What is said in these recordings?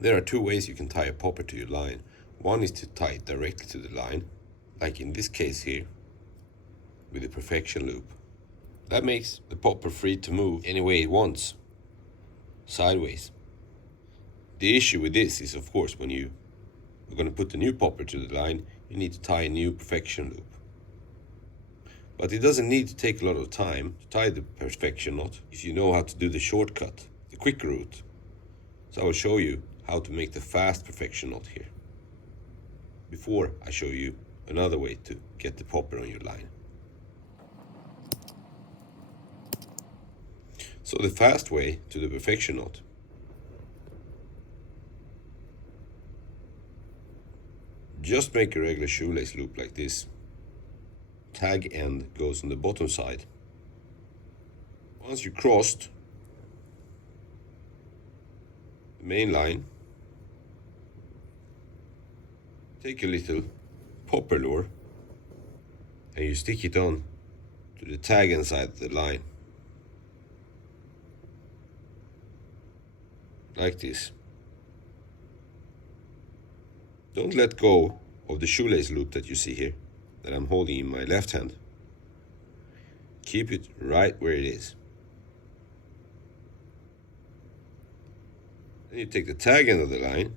There are two ways you can tie a popper to your line. One is to tie it directly to the line, like in this case here, with a perfection loop. That makes the popper free to move any way it wants, sideways. The issue with this is, of course, when you are going to put the new popper to the line, you need to tie a new perfection loop. But it doesn't need to take a lot of time to tie the perfection knot if you know how to do the shortcut, the quick route. So I will show you how to make the fast perfection knot here, before I show you another way to get the popper on your line. So the fast way to the perfection knot. Just make a regular shoelace loop like this. Tag end goes on the bottom side. Once you crossed the main line, take a little popper lure and you stick it on to the tag end side of the line. Like this. Don't let go of the shoelace loop that you see here, that I'm holding in my left hand. Keep it right where it is. Then you take the tag end of the line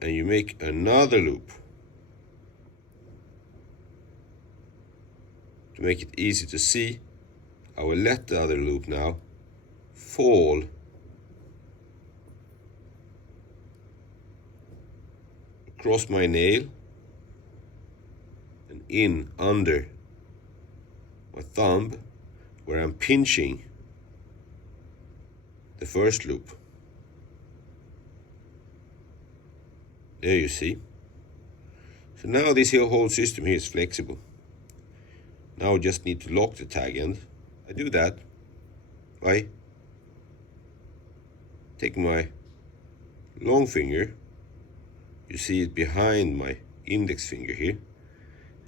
and you make another loop. To make it easy to see, I will let the other loop now fall across my nail and in under my thumb, where I'm pinching the first loop. There you see. So now this whole system here is flexible. Now I just need to lock the tag end. I do that by taking my long finger, you see it behind my index finger here,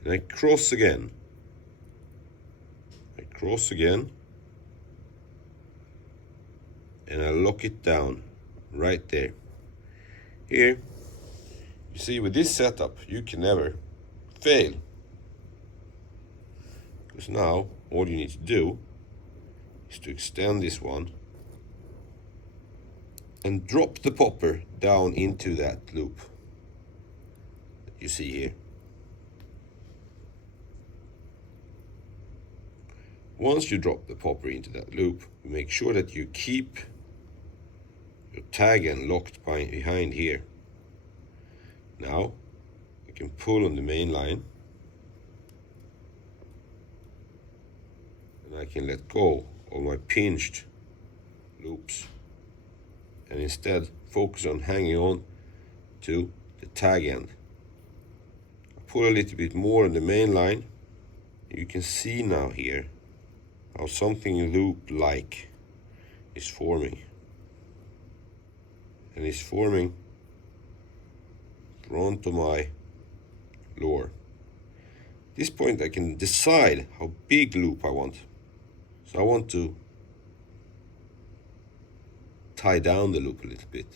and I cross again. I cross again, and I lock it down right there. Here, you see, with this setup, you can never fail. Because now, all you need to do is to extend this one and drop the popper down into that loop that you see here. Once you drop the popper into that loop, make sure that you keep your tag end locked behind here. Now you can pull on the main line, and I can let go of my pinched loops and instead focus on hanging on to the tag end. I pull a little bit more on the main line. You can see now here how something loop-like is forming. And it's forming front of my lure. At this point I can decide how big loop I want. So I want to tie down the loop a little bit.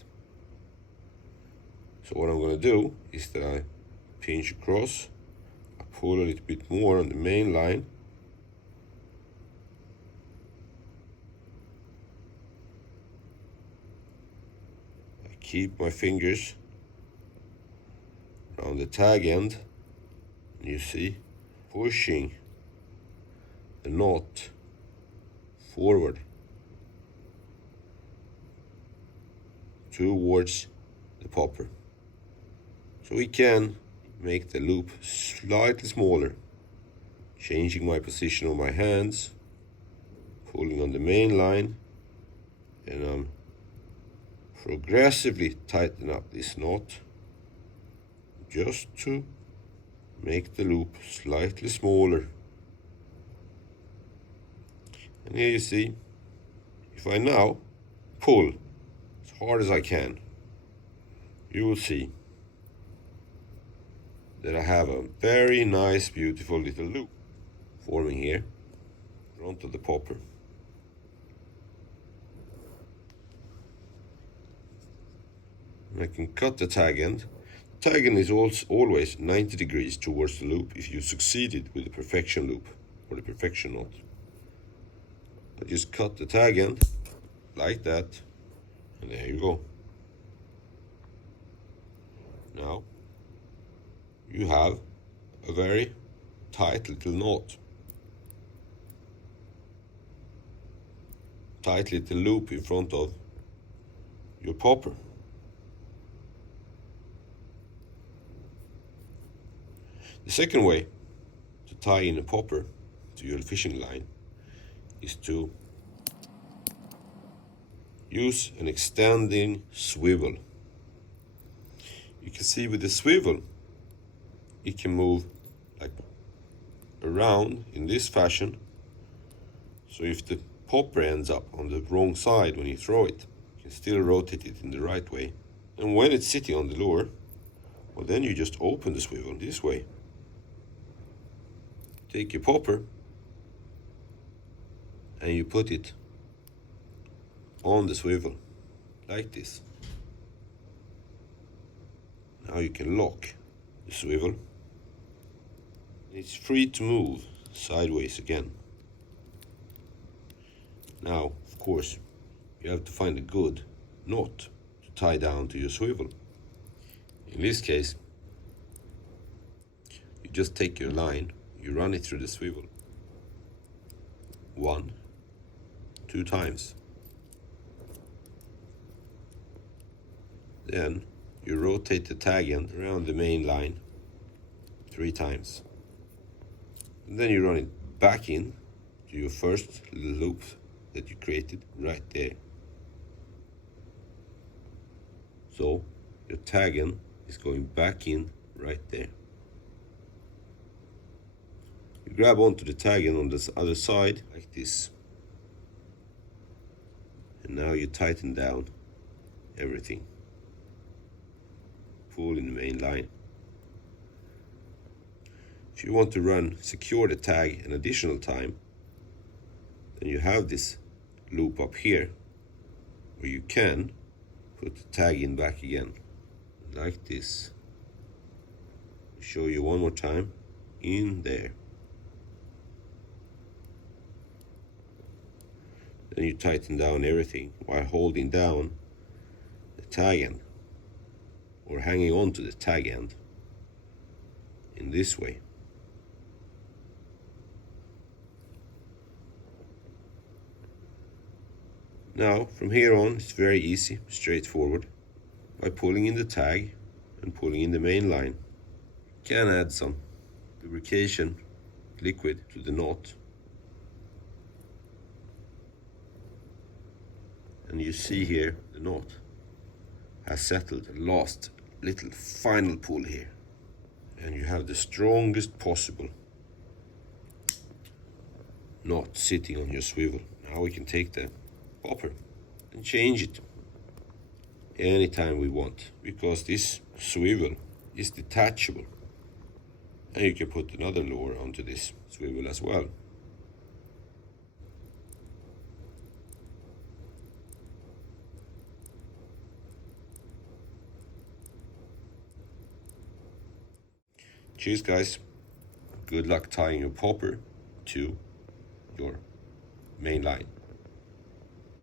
So what I'm going to do is that I pinch across, I pull a little bit more on the main line, I keep my fingers around the tag end, and you see, pushing the knot forward towards the popper. So we can make the loop slightly smaller, changing my position of my hands, pulling on the main line, and I'm progressively tighten up this knot just to make the loop slightly smaller. And here you see, if I now pull as hard as I can, you will see that I have a very nice, beautiful little loop forming here in front of the popper. I can cut the tag end. The tag end is also always 90 degrees towards the loop if you succeeded with the perfection loop or the perfection knot. I just cut the tag end like that, and there you go. Now you have a very tight little knot, tight little loop in front of your popper. The second way to tie in a popper to your fishing line is to use an extending swivel. You can see with the swivel, it can move like around in this fashion. So if the popper ends up on the wrong side when you throw it, you can still rotate it in the right way. And when it's sitting on the lure, well, then you just open the swivel this way. Take your popper and you put it on the swivel like this. Now you can lock the swivel. It's free to move sideways again. Now, of course, you have to find a good knot to tie down to your swivel. In this case, you just take your line, you run it through the swivel 1, 2 times. Then you rotate the tag end around the main line 3 times. And then you run it back in to your first little loop that you created right there. So your tag end is going back in right there. You grab onto the tag end on this other side like this. And now you tighten down everything. Pull in the main line. If you want to secure the tag an additional time, then you have this loop up here where you can put the tag in back again like this. Show you one more time in there. Then you tighten down everything while holding down the tag end or hanging on to the tag end in this way. Now from here on it's very easy, straightforward. By pulling in the tag and pulling in the main line, you can add some lubrication liquid to the knot. And you see here the knot has settled the last little final pull here. And you have the strongest possible knot sitting on your swivel. Now we can take the popper and change it anytime we want, because this swivel is detachable. And you can put another lure onto this swivel as well. Cheers guys, good luck tying your popper to your main line.